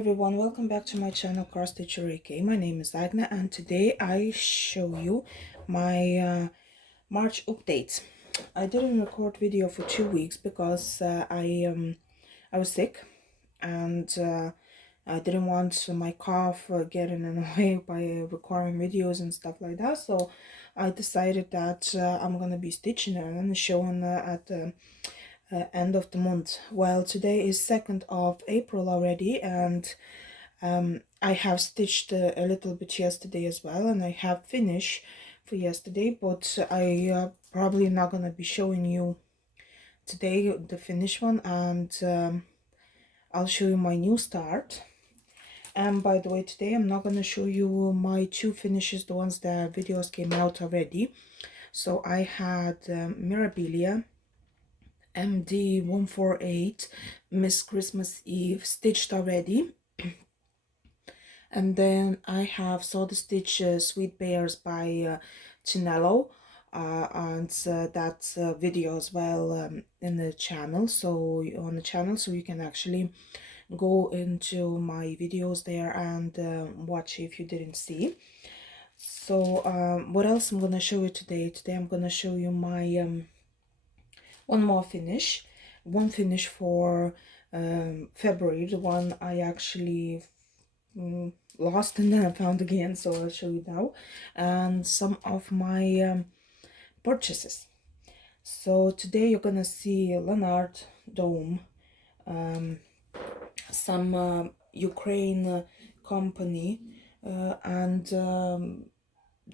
everyone, welcome back to my channel Cross Stitcher AK. My name is Agna and today I show you my March updates. I didn't record video for 2 weeks because I was sick and I didn't want my cough getting in the way by recording videos and stuff like that, so I decided that I'm gonna be stitching and showing at the end of the month. Well, today is 2nd of April already, and I have stitched a little bit yesterday as well, and I have finished for yesterday, but I probably not gonna be showing you today the finished one, and I'll show you my new start. And by the way, today I'm not gonna show you my two finishes, the ones that videos came out already. So I had Mirabilia MD148 Miss Christmas Eve stitched already, and then I have Saw the Stitch Sweet Bears by Chinello, and that's video as well in the channel, so on the channel, so you can actually go into my videos there and watch if you didn't see. So what else I'm gonna show you today? Today I'm gonna show you my one more finish, one finish for February, the one I actually lost and then I found again, so I'll show you now, and some of my purchases. So today you're gonna see Lanarte dome, some Ukraine company, and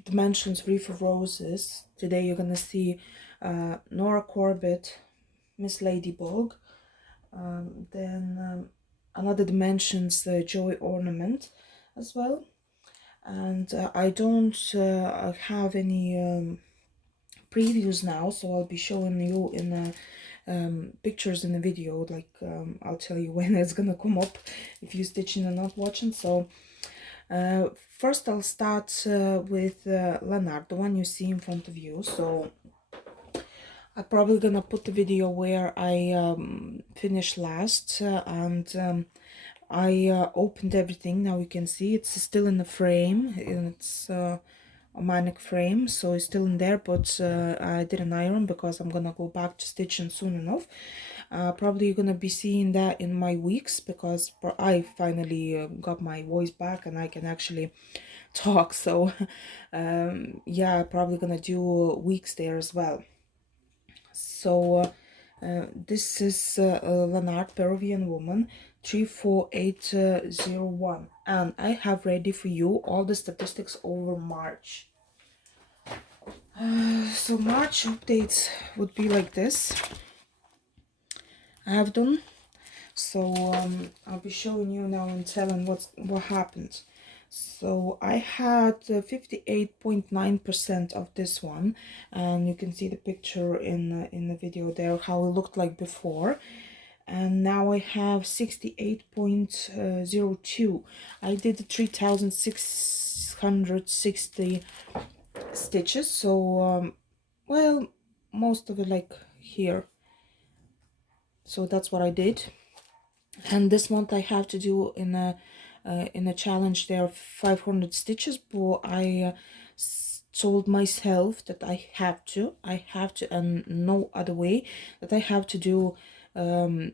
Dimensions Wreath of Roses. Today you're gonna see Nora, Corbett, Miss Ladybug, then another Dimensions Joy ornament as well. And I don't have any previews now, so I'll be showing you in the pictures in the video, like I'll tell you when it's gonna come up if you're stitching and not watching. So first I'll start with Lanarte, the one you see in front of you. So I'm probably gonna put the video where I finished last, and I opened everything. Now you can see it's still in the frame. It's a manic frame, so it's still in there, but I didn't iron because I'm gonna go back to stitching soon enough. Probably you're gonna be seeing that in my weeks because I finally got my voice back and I can actually talk, so yeah, probably gonna do weeks there as well. So this is Lanarte Peruvian woman 34801, and I have ready for you all the statistics over March. So March updates would be like this. I have done. So I'll be showing you now and telling what happened. So I had 58.9% of this one, and you can see the picture in the video there how it looked like before, and now I have 68.02. I did 3,660 stitches, so well, most of it like here, so that's what I did. And this month I have to do in a challenge there 500 stitches, but I told myself that I have to, and no other way, that I have to do the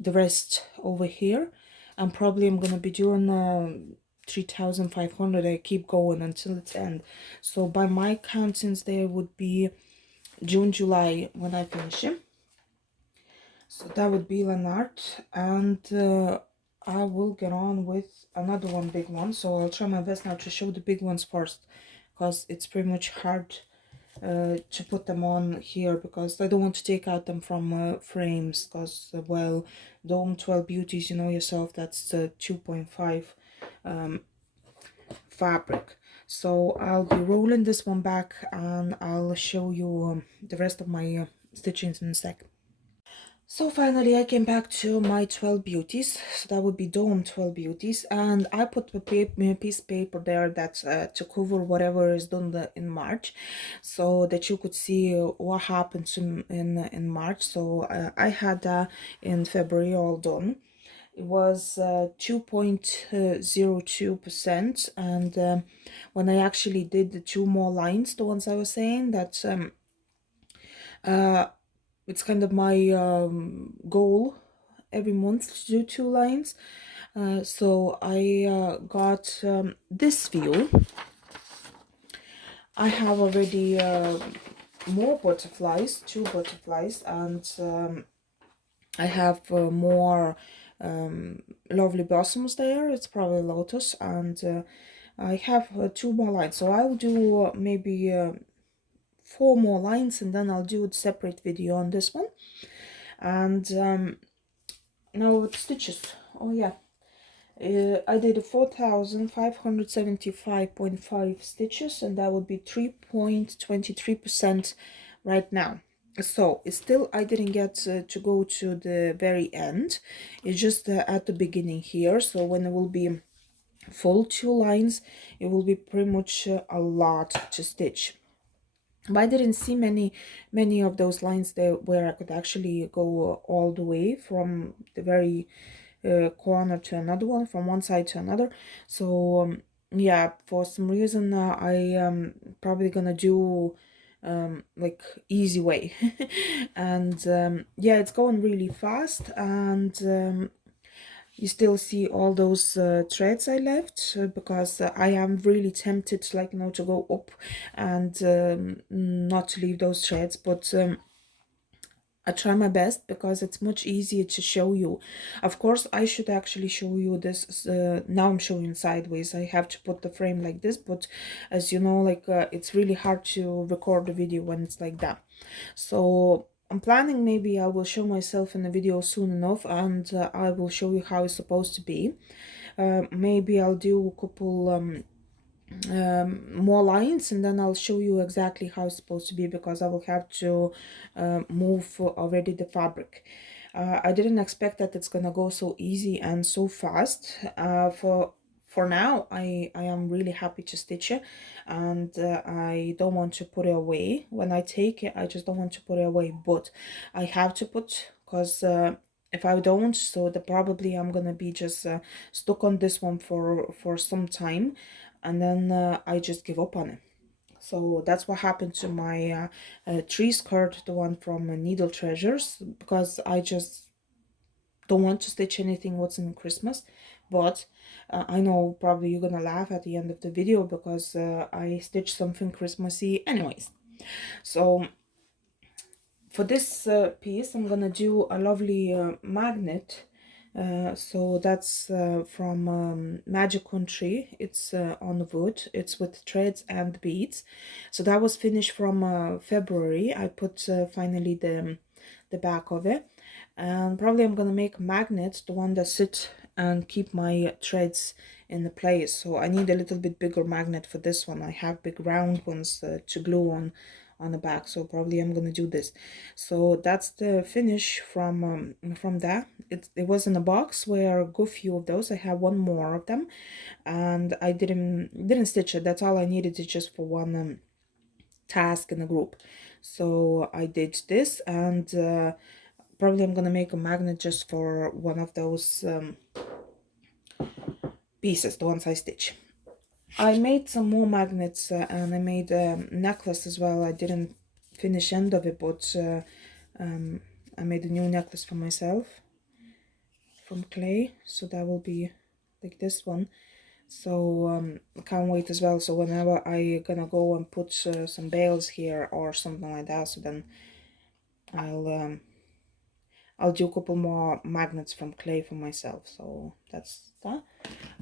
rest over here, and probably I'm gonna be doing 3,500. I keep going until its end. So by my countings there would be June, July when I finish it. So that would be Lanarte, and I will get on with another one, big one. So I'll try my best now to show the big ones first, because it's pretty much hard to put them on here, because I don't want to take out them from frames, because well, Dome 12 Beauties, you know yourself, that's 2.5 fabric. So I'll be rolling this one back and I'll show you the rest of my stitchings in a sec. So finally I came back to my 12 beauties, so that would be Dome 12 beauties, and I put a piece of paper there that's to cover whatever is done in March, so that you could see what happened in March. So I had that in February all done, it was 2.02%. And when I actually did the 2 more lines, the ones I was saying, that it's kind of my goal every month to do 2 lines. So I got this view. I have already more butterflies, 2 butterflies, and I have more lovely blossoms there. It's probably lotus, and I have 2 more lines. So I'll do maybe 4 more lines, and then I'll do a separate video on this one. And now with stitches. Oh yeah. I did 4,575.5 stitches, and that would be 3.23% right now. So it's still, I didn't get to go to the very end. It's just at the beginning here. So when it will be full 2 lines, it will be pretty much a lot to stitch. But I didn't see many of those lines there where I could actually go all the way from the very corner to another one, from one side to another. So yeah, for some reason I probably gonna do like easy way. And yeah, it's going really fast, and you still see all those threads I left, because I am really tempted, like, you know, to go up and not to leave those threads, but I try my best because it's much easier to show you. Of course, I should actually show you this. Now I'm showing sideways. I have to put the frame like this, but as you know, like it's really hard to record the video when it's like that. So I'm planning, maybe I will show myself in the video soon enough, and I will show you how it's supposed to be. Maybe I'll do a couple more lines, and then I'll show you exactly how it's supposed to be, because I will have to move already the fabric. I didn't expect that it's gonna go so easy and so fast. For now, I am really happy to stitch it, and I don't want to put it away. When I take it, I just don't want to put it away, but I have to put, because if I don't, so probably I'm gonna be just stuck on this one for some time, and then I just give up on it. So that's what happened to my tree skirt, the one from Needle Treasures, because I just don't want to stitch anything what's in Christmas. But I know probably you're gonna laugh at the end of the video, because I stitched something Christmassy anyways. So for this piece, I'm gonna do a lovely magnet. So that's from Magic Country. It's on wood. It's with threads and beads. So that was finished from February. I put finally the back of it, and probably I'm gonna make magnets, the one that sit and keep my threads in the place. So I need a little bit bigger magnet for this one. I have big round ones to glue on the back, so probably I'm gonna do this. So that's the finish from that. It was in a box where a good few of those. I have one more of them, and I didn't stitch it. That's all I needed, it just for one task in a group. So I did this, and probably I'm gonna make a magnet just for one of those pieces, the ones I stitch. I made some more magnets, and I made a necklace as well. I didn't finish end of it, but I made a new necklace for myself from clay, so that will be like this one. So I can't wait as well. So whenever I gonna go and put some bales here or something like that, so then I'll do a couple more magnets from clay for myself. So that's that.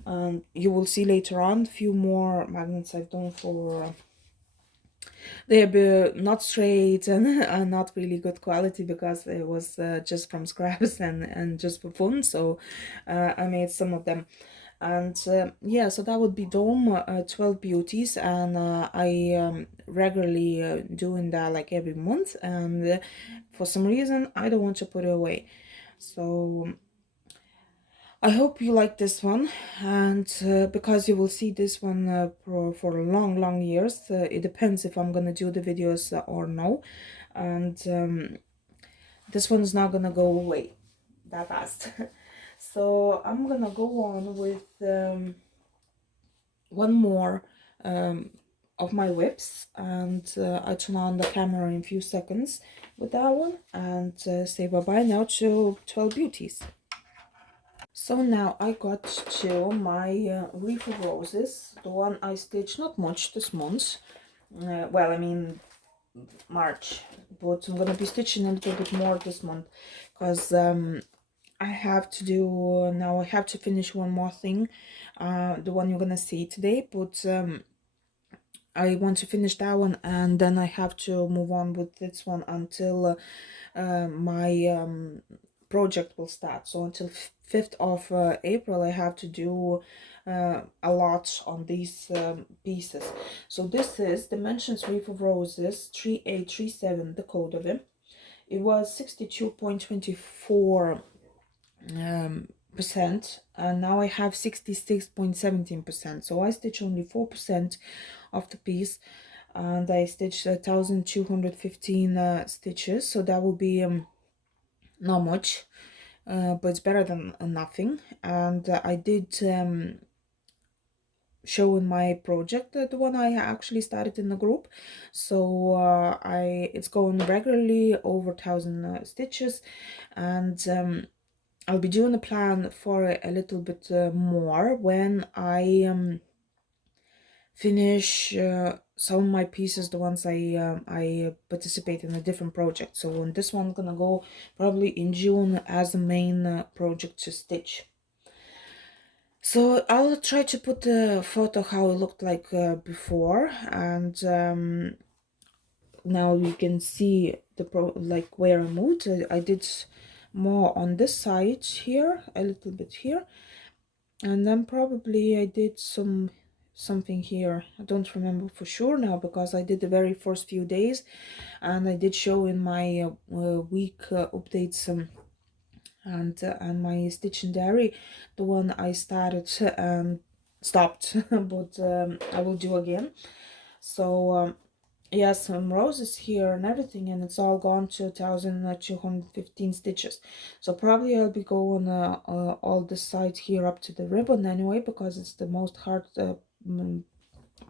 And you will see later on a few more magnets I've done for they're not straight and not really good quality, because it was just from scraps and just for fun. So I made some of them. And yeah, so that would be dome 12 beauties, and I regularly doing that like every month, and for some reason I don't want to put it away. So I hope you like this one, and because you will see this one for long years. It depends if I'm gonna do the videos or no, and this one's not gonna go away that fast. So I'm gonna go on with one more of my whips, and I turn on the camera in a few seconds with that one, and say bye bye now to 12 beauties. So now I got to my Wreath of Roses, the one I stitched not much this month. Well, I mean March, but I'm gonna be stitching a little bit more this month because I have to do now. I have to finish one more thing, the one you're gonna see today, but I want to finish that one, and then I have to move on with this one until my project will start. So until 5th of April I have to do a lot on these pieces. So this is Dimensions Wreath of Roses 3837, the code of it. It was 62.24 percent, and now I have 66.17%. So I stitch only 4% of the piece, and I stitched 1215 stitches, so that will be not much, but it's better than nothing. And I did show in my project, the one I actually started in the group. So it's going regularly over 1000 stitches, and I'll be doing a plan for a little bit more when I finish some of my pieces, the ones I participate in a different project. So on this one, I'm gonna go probably in June as the main project to stitch. So I'll try to put a photo how it looked like before, and now you can see the like where I moved. I did more on this side here, a little bit here, and then probably I did something here. I don't remember for sure now because I did the very first few days, and I did show in my week updates and my stitching diary the one I started and stopped, but I will do again. So yeah, some roses here and everything, and it's all gone to 1215 stitches. So probably I'll be going all the sides here up to the ribbon anyway, because it's the most hard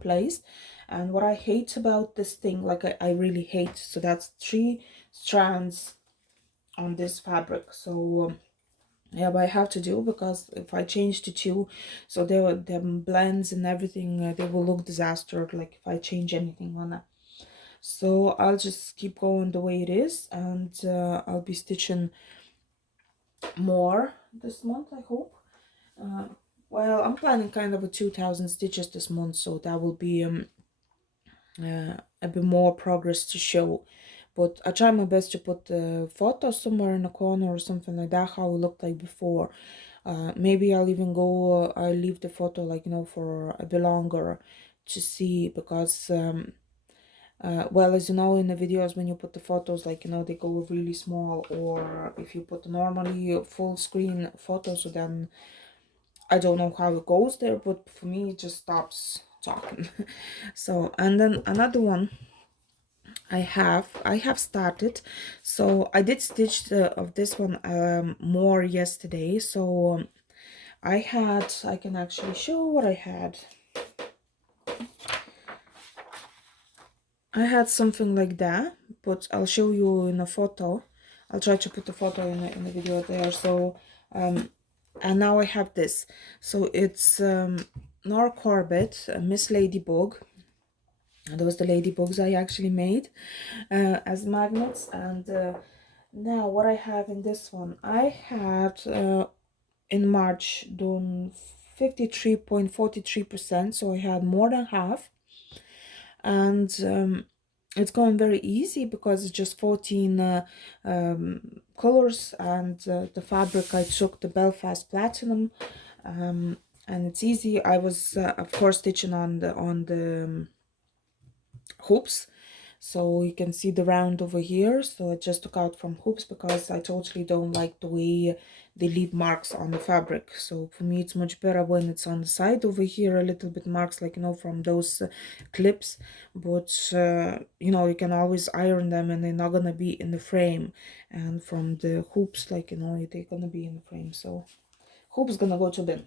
place. And what I hate about this thing, like I really hate, so that's 3 strands on this fabric. So yeah, but I have to do, because if I change to 2, so the blends and everything, they will look disaster, like if I change anything on that. So I'll just keep going the way it is, and I'll be stitching more this month, I hope. Well, I'm planning kind of a 2000 stitches this month, so that will be a bit more progress to show. But I try my best to put the photo somewhere in a corner or something like that, how it looked like before. Maybe I'll even go, I'll leave the photo, like, you know, for a bit longer to see, because well, as you know, in the videos, when you put the photos, like, you know, they go really small, or if you put normally full screen photos, so then I don't know how it goes there, but for me it just stops talking. So, and then another one I have started, so I did stitch of this one more yesterday. So I can actually show what I had. I had something like that, but I'll show you in a photo. I'll try to put the photo in the video there. So and now I have this. So it's Nora Corbett, Miss Ladybug. And those the ladybugs I actually made as magnets. And now what I have in this one, I had in March done 53.43%, so I had more than half. And it's going very easy because it's just 14 colors, and the fabric I took the Belfast Platinum, and it's easy. I was of course stitching on the hoops, so you can see the round over here. So I just took out from hoops because I totally don't like the way they leave marks on the fabric. So for me it's much better when it's on the side over here, a little bit marks, like, you know, from those clips. But you know, you can always iron them and they're not gonna be in the frame, and from the hoops, like, you know, they're gonna be in the frame. So hoop's gonna go to bin.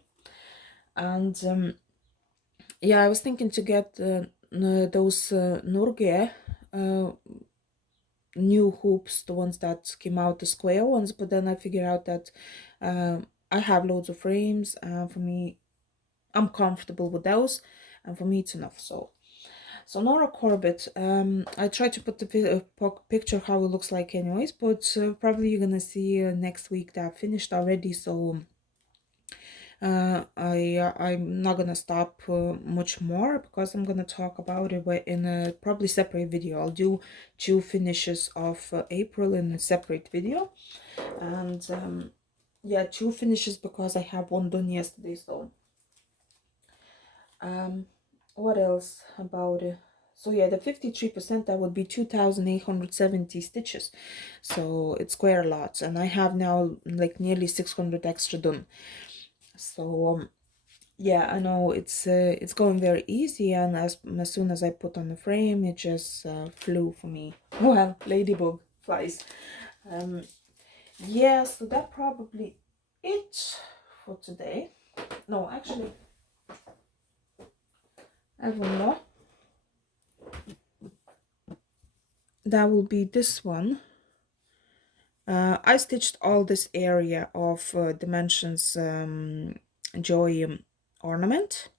And yeah, I was thinking to get those Norge new hoops, the ones that came out, the square ones, but then I figured out that I have loads of frames, and for me, I'm comfortable with those, and for me it's enough. So Nora Corbett, I tried to put the picture how it looks like anyways, but probably you're gonna see next week that finished already, so I'm not gonna stop much more, because I'm gonna talk about it in a probably separate video. I'll do 2 finishes of April in a separate video, and yeah, 2 finishes because I have one done yesterday. So what else about it? So yeah, the 53%, that would be 2,870 stitches, so it's quite a lot, and I have now like nearly 600 extra done. So yeah, I know it's going very easy, and as soon as I put on the frame, it just flew for me. Well, Ladybug flies. Yeah, so that probably it for today. No, actually, I have one more. That will be this one. I stitched all this area of Dimensions Joy ornament,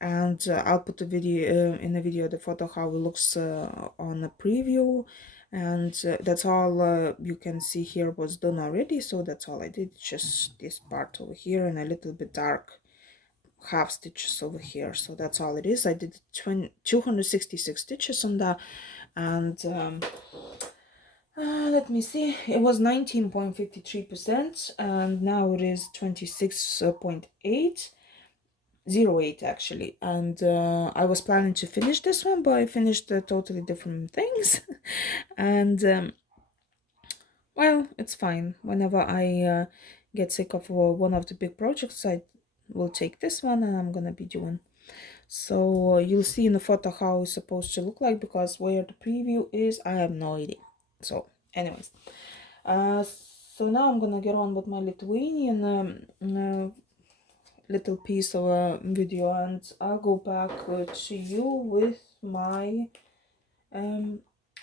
and I'll put the video in the video, the photo how it looks on the preview, and that's all you can see here was done already. So that's all I did, just this part over here and a little bit dark half stitches over here. So that's all it is. I did 266 stitches on that, and let me see, it was 19.53%, and now it is 26.808 actually. And I was planning to finish this one, but I finished totally different things. And well, it's fine. Whenever I get sick of one of the big projects, I will take this one and I'm gonna be doing. So you'll see in the photo how it's supposed to look like, because where the preview is, I have no idea. So anyways, so now I'm gonna get on with my Lithuanian little piece of a video, and I'll go back to you with my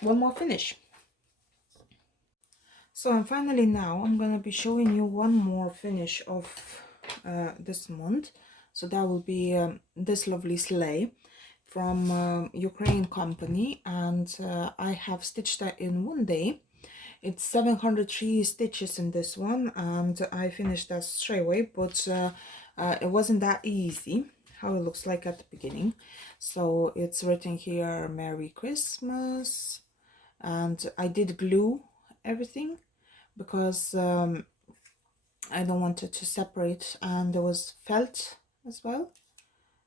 one more finish. So I'm finally now I'm gonna be showing you one more finish of this month. So that will be this lovely sleigh from Ukraine company, and I have stitched that in one day. It's 703 stitches in this one, and I finished that straight away, but it wasn't that easy how it looks like at the beginning. So it's written here Merry Christmas, and I did glue everything because I don't want it to separate, and there was felt as well.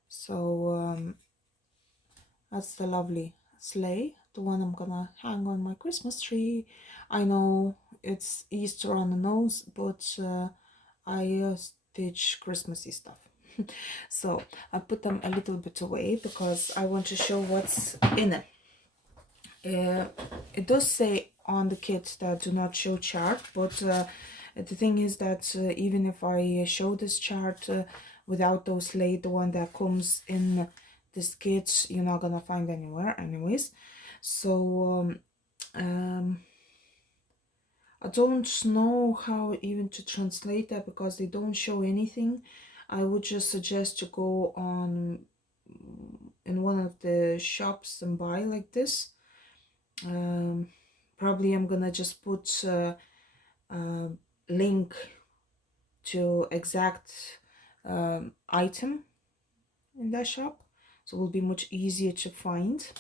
So that's the lovely sleigh, the one I'm gonna hang on my Christmas tree. I know it's Easter on the nose, but I stitch Christmassy stuff. So I put them a little bit away because I want to show what's in it. It does say on the kit that do not show chart, but the thing is that even if I show this chart without those sleigh, the one that comes in this kit, you're not gonna find anywhere anyways. So I don't know how even to translate that, because they don't show anything. I would just suggest to go on in one of the shops and buy like this. Probably I'm gonna just put a link to exact item in that shop, so it will be much easier to find.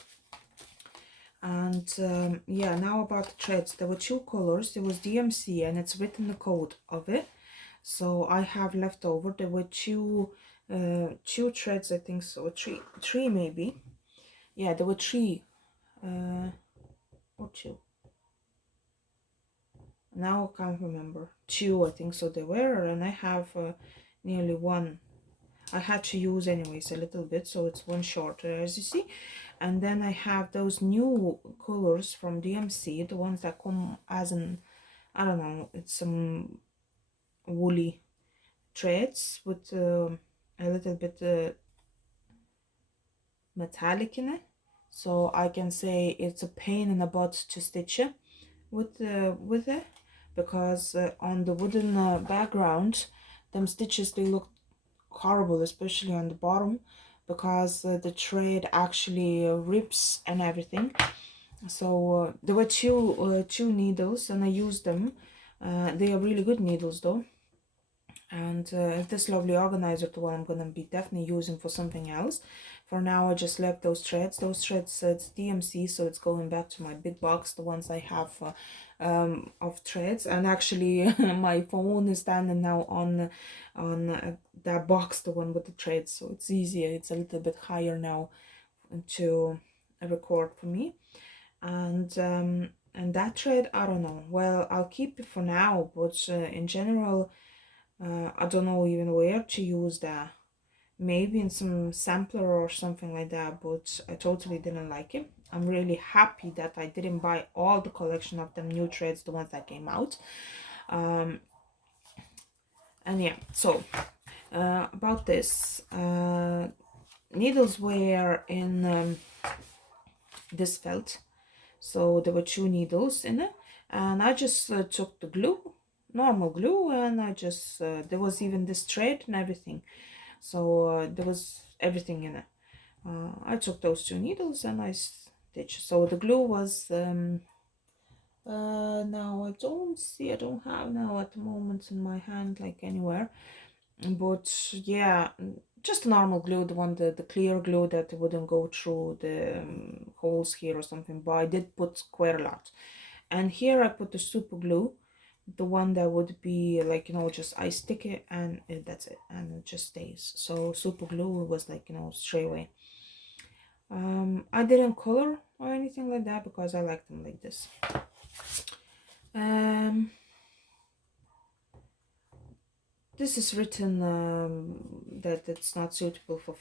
And yeah, now about the threads. There were 2 colors. There was DMC, and it's written the code of it, so I have left over. There were two threads, I think so, three maybe. Yeah, there were 3 or 2. Now I can't remember. 2, I think so they were, and I have nearly 1. I had to use anyways a little bit, so it's 1 shorter, as you see. And then I have those new colors from DMC, the ones that come as an, I don't know, it's some woolly threads with a little bit metallic in it, so I can say it's a pain in the butt to stitch it with it, because on the wooden background, them stitches, they look horrible, especially on the bottom, because the thread actually rips and everything. So there were two needles, and I used them. They are really good needles though. And this lovely organizer, the one I'm gonna be definitely using for something else. For now, I just left those threads. Those threads, it's DMC, so it's going back to my big box, the ones I have of threads. And actually, my phone is standing now on that box, the one with the threads, so it's easier. It's a little bit higher now to record for me. And that thread, I don't know. Well, I'll keep it for now, but in general, I don't know even where to use that. Maybe in some sampler or something like that, but I totally didn't like it. I'm really happy that I didn't buy all the collection of them new threads, the ones that came out. And yeah, so about this, needles were in this felt. So there were two needles in it, and I just took the glue, normal glue, and I just there was even this thread and everything. So there was everything in it. I took those two needles and I stitched. So the glue was now I don't have now at the moment in my hand, like anywhere, but yeah, just normal glue, the clear glue that wouldn't go through the holes here or something, but I did put quite a lot. And here I put the super glue, the one that would be like, you know, just I stick it and that's it, and it just stays. So super glue was like, you know, straight away. I didn't color or anything like that because I like them like this. This is written that it's not suitable for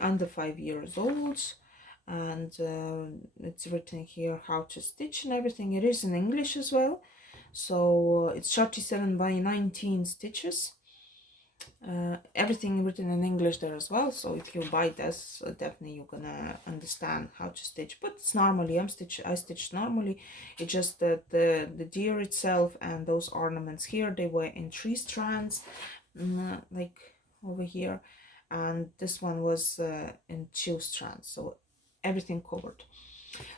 under 5 years old, and it's written here how to stitch and everything. It is in English as well, so it's 37 by 19 stitches. Everything written in English there as well, so if you buy this, definitely you're gonna understand how to stitch. But it's normally I stitched normally. It's just that the deer itself and those ornaments here, they were in 3 strands, like over here, and this one was in 2 strands, so everything covered.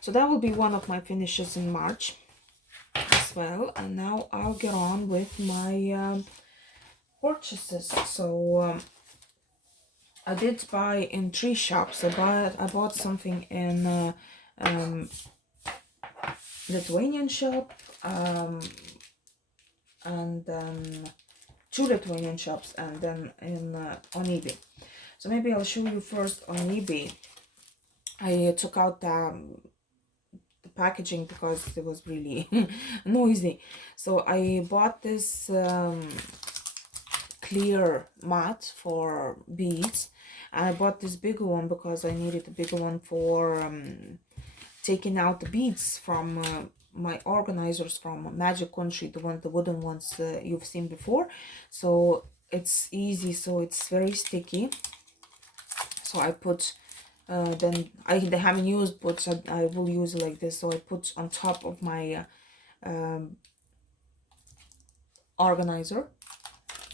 So that will be one of my finishes in March as well. And now I'll get on with my purchases. So I did buy in 3 shops. I bought something in Lithuanian shop, and then 2 Lithuanian shops, and then in on eBay. So maybe I'll show you first on eBay. I took out the packaging because it was really noisy. So I bought this clear mat for beads, and I bought this bigger one because I needed a bigger one for taking out the beads from my organizers from Magic Country, the wooden ones you've seen before. So it's easy, so it's very sticky. So I put then they haven't used, but I will use it like this. So I put on top of my organizer,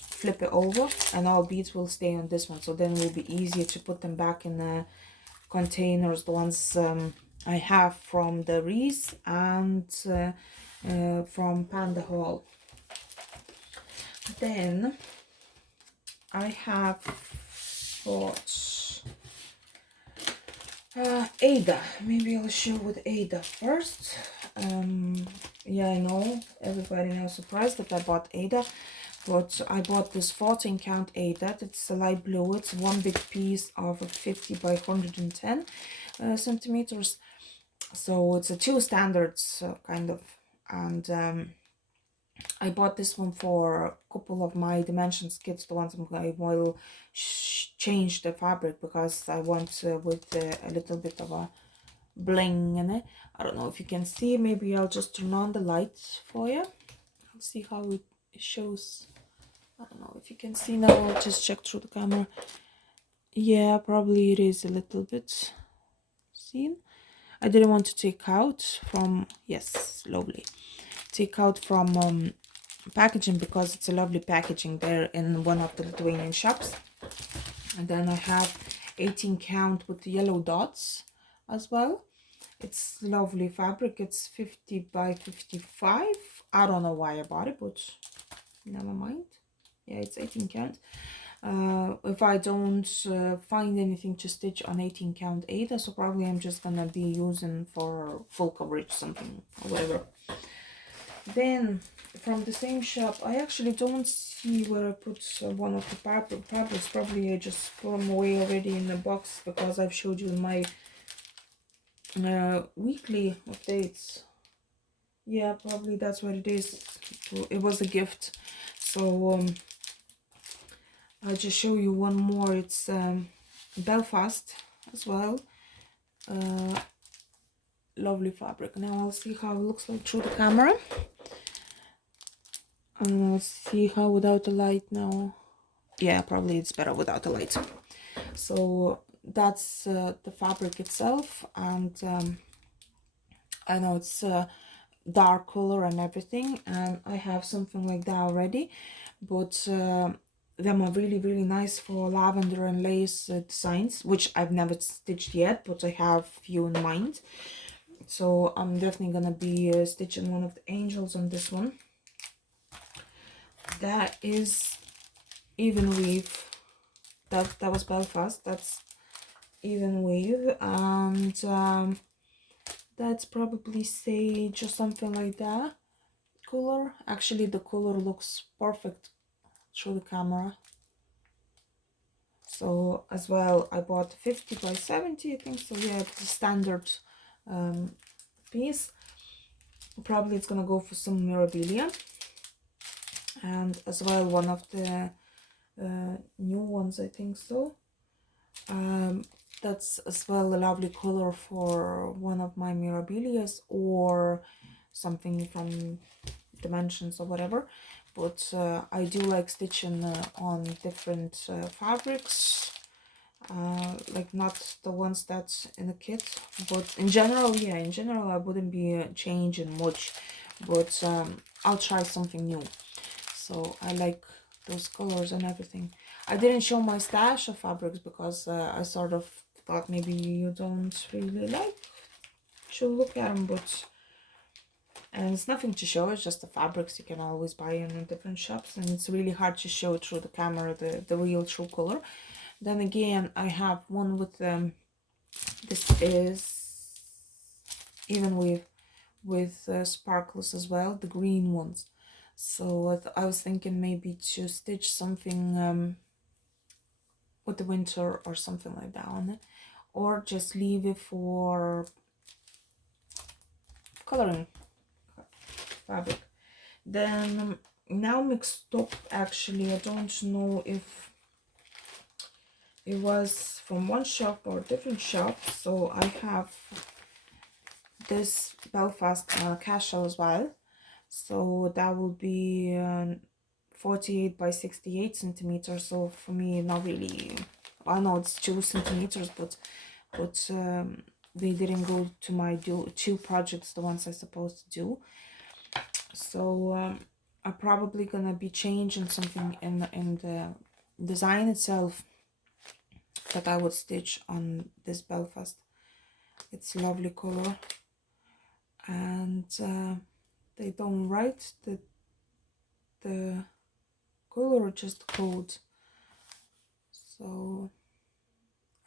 flip it over, and all beads will stay on this one. So then it will be easier to put them back in the containers, the ones I have from the Wreath and from Panda Hall. Then I have bought Ada.Maybe I'll show with Ada first. Yeah, I know everybody now surprised that I bought Ada, but I bought this 14 count Ada. It's a light blue. It's one big piece of 50 by 110 centimeters. So it's a 2 standards kind of, and I bought this one for a couple of my dimensions kits, the ones I will change the fabric because I want with a little bit of a bling in it. I don't know if you can see. Maybe I'll just turn on the light for you. I'll see how it shows I don't know if you can see now. I'll just check through the camera. Yeah, probably it is a little bit seen. I didn't want to take out from, yes, lovely, take out from packaging, because it's a lovely packaging there in one of the Lithuanian shops. And then I have 18 count with the yellow dots as well. It's lovely fabric. It's 50 by 55. I don't know why I bought it, but never mind. Yeah, it's 18 count. If I don't find anything to stitch on 18 count either, so probably I'm just gonna be using for full coverage something or whatever. Then from the same shop, I actually don't see where I put one of the fabrics. Probably I just put them away already in the box, because I've showed you my weekly updates. Yeah, probably that's what it is. It was a gift. So I'll just show you one more. It's Belfast as well. Lovely fabric. Now I'll see how it looks like through the camera. And I'll see how without the light now. Yeah, probably it's better without the light. So that's the fabric itself. And I know it's dark color and everything. And I have something like that already. But them are really, really nice for lavender and lace designs, which I've never stitched yet, but I have few in mind. So I'm definitely gonna be stitching one of the angels on this one. That is even weave. That was Belfast. That's even weave, and that's probably sage or something like that color. Actually, the color looks perfect through the camera. So as well, I bought 50 by 70, I think so. Yeah, the standard piece. Probably it's gonna go for some memorabilia. And as well, one of the new ones, I think so. That's as well a lovely color for one of my memorabilias, or something from Dimensions or whatever. But I do like stitching on different fabrics, like not the ones that's in the kit, but in general, yeah, in general I wouldn't be changing much, but I'll try something new. So I like those colors and everything. I didn't show my stash of fabrics because I sort of thought maybe you don't really like to look at them, but and it's nothing to show. It's just the fabrics you can always buy in different shops, and it's really hard to show through the camera the real true color. Then again, I have one with this is even with sparkles as well, the green ones. So I was thinking maybe to stitch something with the winter or something like that on it, or just leave it for coloring fabric. Then now mixed up, actually I don't know if it was from one shop or different shop. So I have this Belfast casual as well. So that will be 48 by 68 centimeters. So for me, not really. I know it's 2 centimeters, but they didn't go to my two projects, the ones I supposed to do. So I'm probably gonna be changing something in the design itself that I would stitch on this Belfast. It's a lovely color, and they don't write the color, just code. So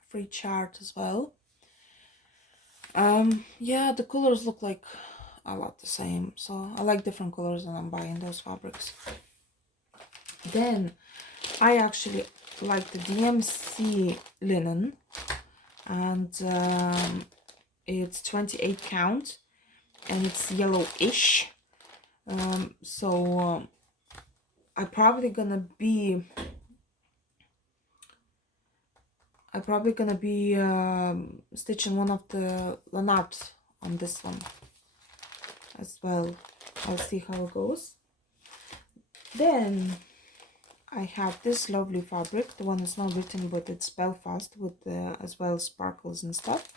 free chart as well. Yeah, the colors look like a lot the same, so I like different colors when I'm buying those fabrics. Then I actually like the DMC linen, and it's 28 count and it's yellowish. So I'm probably gonna be stitching one of the Lanarte on this one as well. I'll see how it goes. Then I have this lovely fabric. The one is not written, but it's Belfast with as well sparkles and stuff.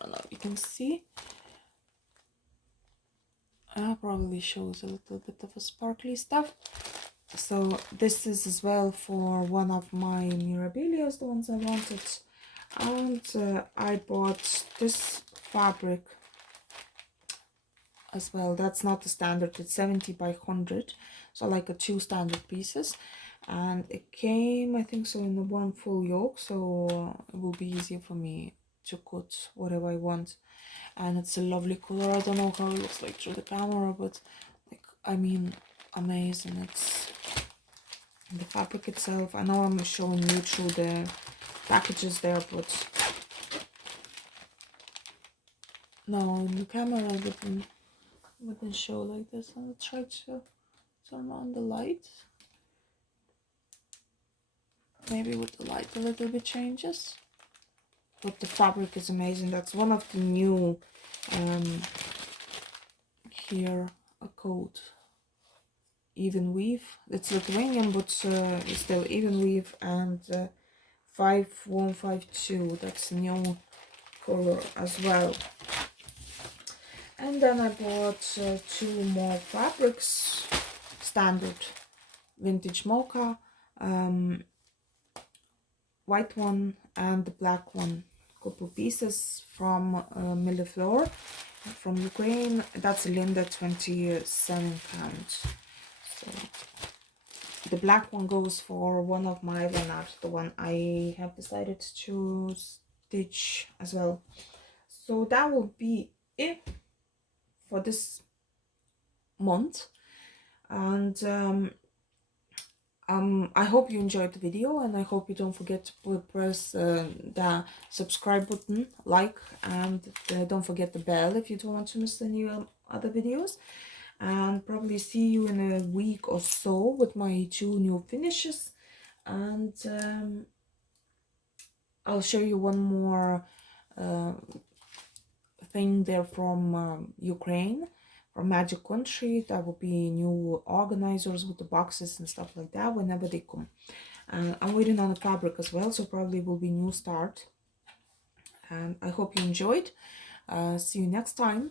I don't know if you can see. Probably shows a little bit of a sparkly stuff. So this is as well for one of my mirabilias, the ones I wanted. And I bought this fabric as well. That's not the standard, it's 70 by 100, so like a 2 standard pieces, and it came, I think so, in the 1 full yoke, so it will be easier for me to cut whatever I want. And it's a lovely color. I don't know how it looks like through the camera, but like, I mean, amazing. It's the fabric itself. I know I'm showing you through the packages there, but no, in the camera it wouldn't show like this. I'll try to turn on the light. Maybe with the light a little bit changes, but the fabric is amazing. That's one of the new here, a coat, even weave. It's Lithuanian, but it's still even weave, and 5152, that's a new color as well. And then I bought 2 more fabrics, standard vintage mocha, white one and the black one, couple pieces from Millefleur from Ukraine. That's a Linda 27 count. So the black one goes for one of my Lanarte, the one I have decided to stitch as well. So that will be it for this month, and I hope you enjoyed the video, and I hope you don't forget to press the subscribe button, like, and don't forget the bell if you don't want to miss any other videos. And probably see you in a week or so with my 2 new finishes. And I'll show you one more thing there from Ukraine, from Magic Country. That will be new organizers with the boxes and stuff like that whenever they come. I'm waiting on the fabric as well, so probably will be new start. And I hope you enjoyed. See you next time.